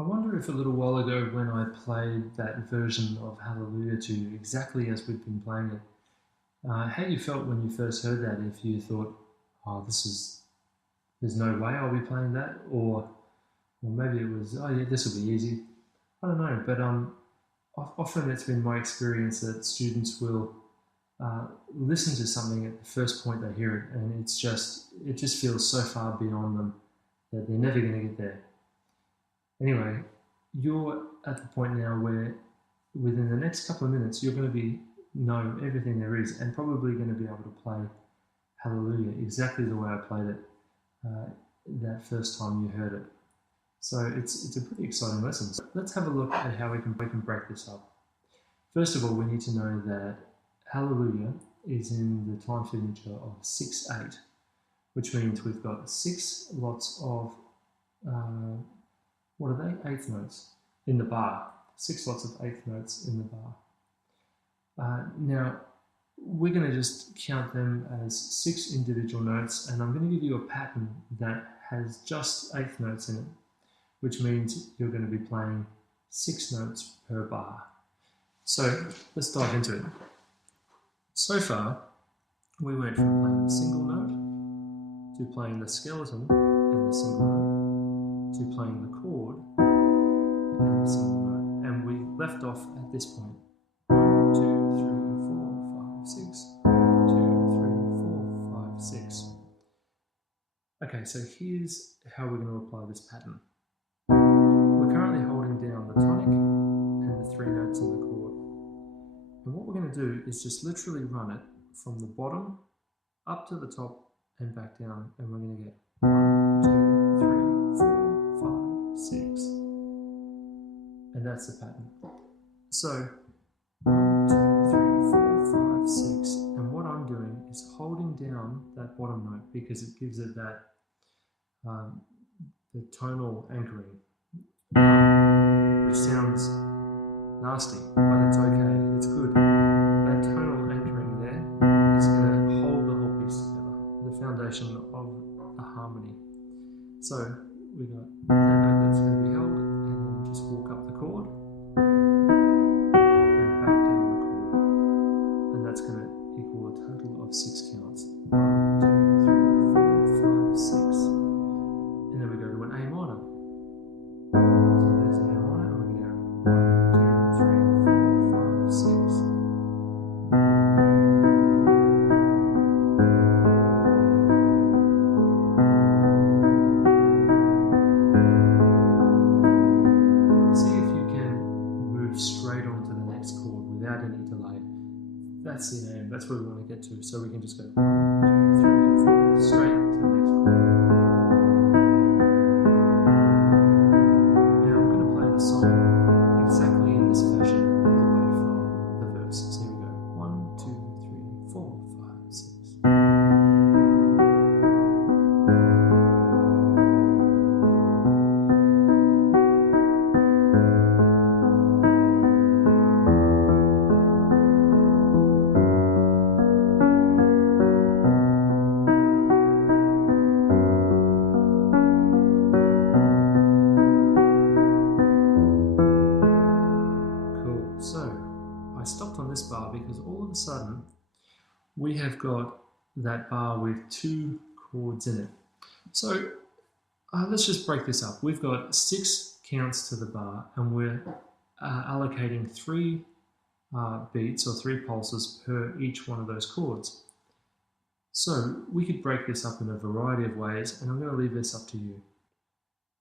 I wonder if a little while ago when I played that version of Hallelujah to you exactly as we've been playing it, how you felt when you first heard that, if you thought, oh, there's no way I'll be playing that, or maybe it was, oh yeah, this will be easy. I don't know, but often it's been my experience that students will listen to something at the first point they hear it, and it just feels so far beyond them that they're never going to get there. Anyway, you're at the point now where within the next couple of minutes you're going to know everything there is and probably going to be able to play Hallelujah exactly the way I played it that first time you heard it. So it's a pretty exciting lesson. So let's have a look at how we can break this up. First of all, we need to know that Hallelujah is in the time signature of 6/8, which means we've got 6 lots of what are they? Eighth notes in the bar. 6 lots of eighth notes in the bar. Now, we're going to just count them as 6 individual notes, and I'm going to give you a pattern that has just eighth notes in it, which means you're going to be playing 6 notes per bar. So let's dive into it. So far, we went from playing the single note to playing the skeleton and the single note to playing the chord and the single note. And we left off at this point. 1, 2, 3, 4, 5, 6. 2, 3, 4, 5, 6. Okay, so here's how we're going to apply this pattern. We're currently holding down the tonic and the 3 notes in the chord. And what we're going to do is just literally run it from the bottom up to the top and back down, and we're going to get 1, 2, 3, 4, 5, 6. And that's the pattern. So 1, 2, 3, 4, 5, 6. And what I'm doing is holding down that bottom note because it gives it that the tonal anchoring, which sounds nasty, but it's okay, it's good. That tonal anchoring there is going to hold the whole piece together, the foundation of the harmony. So we got that note that's going to be held, and then just walk up the chord and back down the chord, and that's going to equal a total of 6 counts. 1, 2, 3, 4, 5, 6. And then we go to an A minor. So there's an A minor, and we go 1, 2, 3, 4, 5, 6. See if you can move straight on to the next chord without any delay. That's the aim, that's where we want to get to. So we can just go 1, 2, 3, 4, straight to the next chord. Now I'm going to play the song exactly in this fashion all the way from the verse. So here we go. 1, 2, 3, 4, 5, 6. Cool. So I stopped on this bar because all of a sudden we have got that bar with 2 chords in it. So let's just break this up. We've got 6 counts to the bar, and we're allocating 3 beats or 3 pulses per each one of those chords. So we could break this up in a variety of ways, and I'm going to leave this up to you.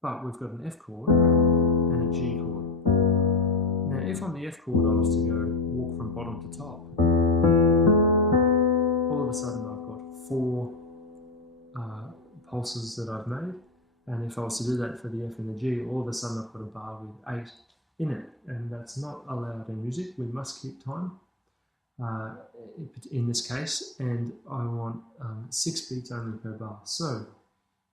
But we've got an F chord and a G chord. Now, if on the F chord I was to go walk from bottom to top, all of a sudden I've got 4 pulses that I've made, and if I was to do that for the F and the G, all of a sudden I've got a bar with 8 in it, and that's not allowed in music. We must keep time in this case, and I want 6 beats only per bar. So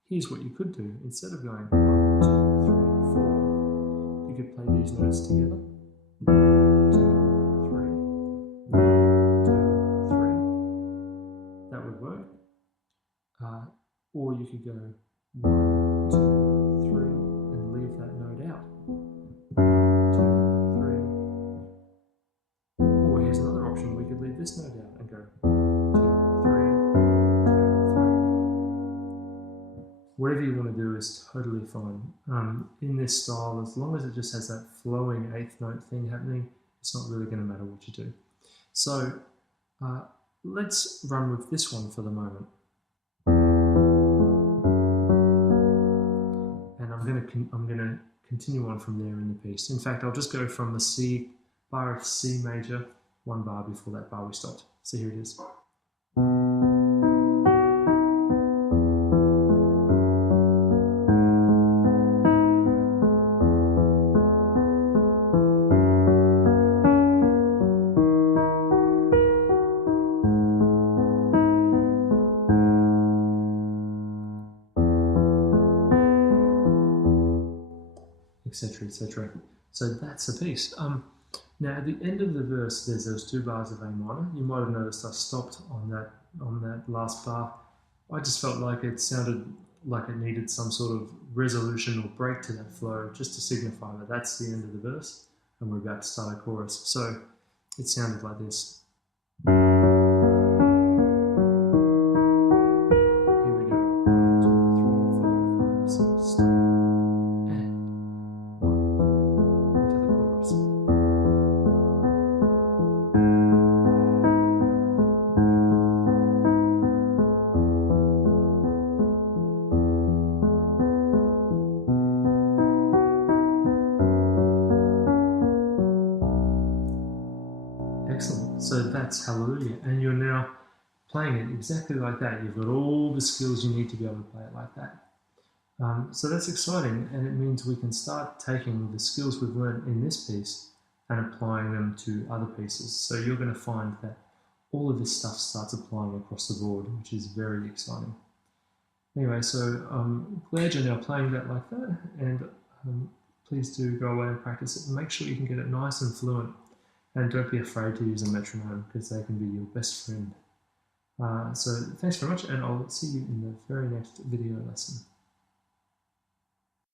here's what you could do. Instead of going 1, 2, 3, 4, you could play these notes together. 1, 2, 3, 1, 2, 3. That would work. Or you could go 1, 2, 3 and leave that note out. is totally fine. In this style, as long as it just has that flowing eighth note thing happening, it's not really going to matter what you do. So let's run with this one for the moment. And I'm gonna continue on from there in the piece. In fact, I'll just go from the C bar of C major, one bar before that bar we stopped. So here it is. Etc., etc. So that's the piece. Now at the end of the verse, there's those 2 bars of A minor. You might have noticed I stopped on that last bar. I just felt like it sounded like it needed some sort of resolution or break to that flow, just to signify that that's the end of the verse and we're about to start a chorus. So it sounded like this. Here we go. 1, 2, 3, 4, 5, 6, 7. Excellent. So that's Hallelujah. And you're now playing it exactly like that. You've got all the skills you need to be able to play it like that. So that's exciting, and it means we can start taking the skills we've learned in this piece and applying them to other pieces. So you're going to find that all of this stuff starts applying across the board, which is very exciting. Anyway, so I'm glad you're now playing that like that, and please do go away and practice it and make sure you can get it nice and fluent. And don't be afraid to use a metronome, because they can be your best friend. So thanks very much, and I'll see you in the very next video lesson.